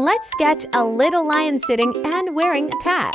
Let's sketch a little lion sitting and wearing a cap.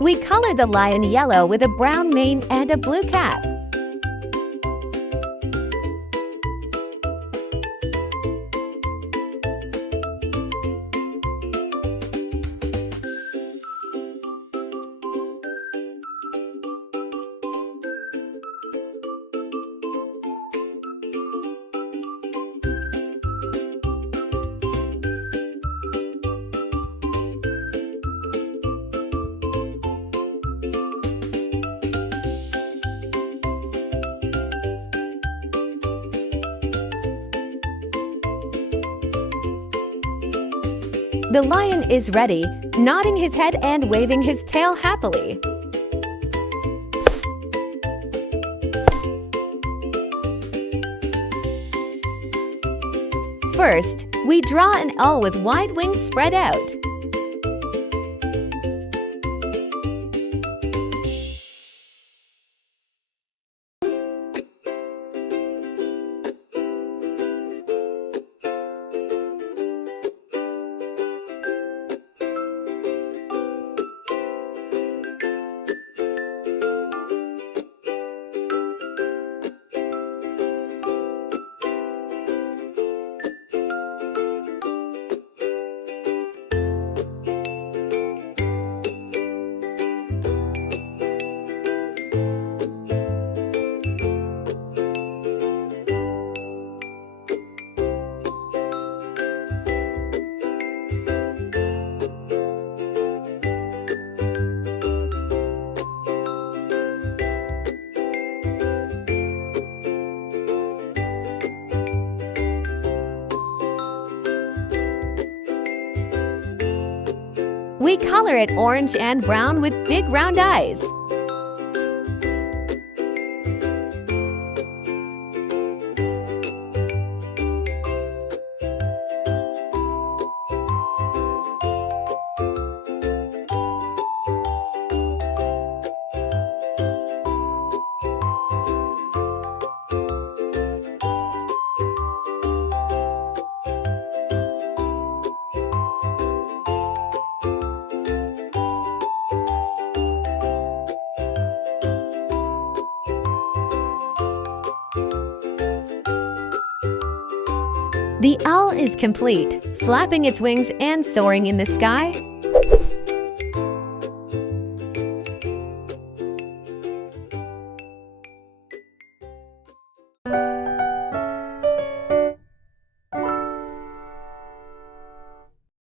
We colored the lion yellow with a brown mane and a blue cap. The lion is ready, nodding his head and waving his tail happily. First, we draw an owl with wide wings spread out. We color it orange and brown with big round eyes. The owl is complete, flapping its wings and soaring in the sky.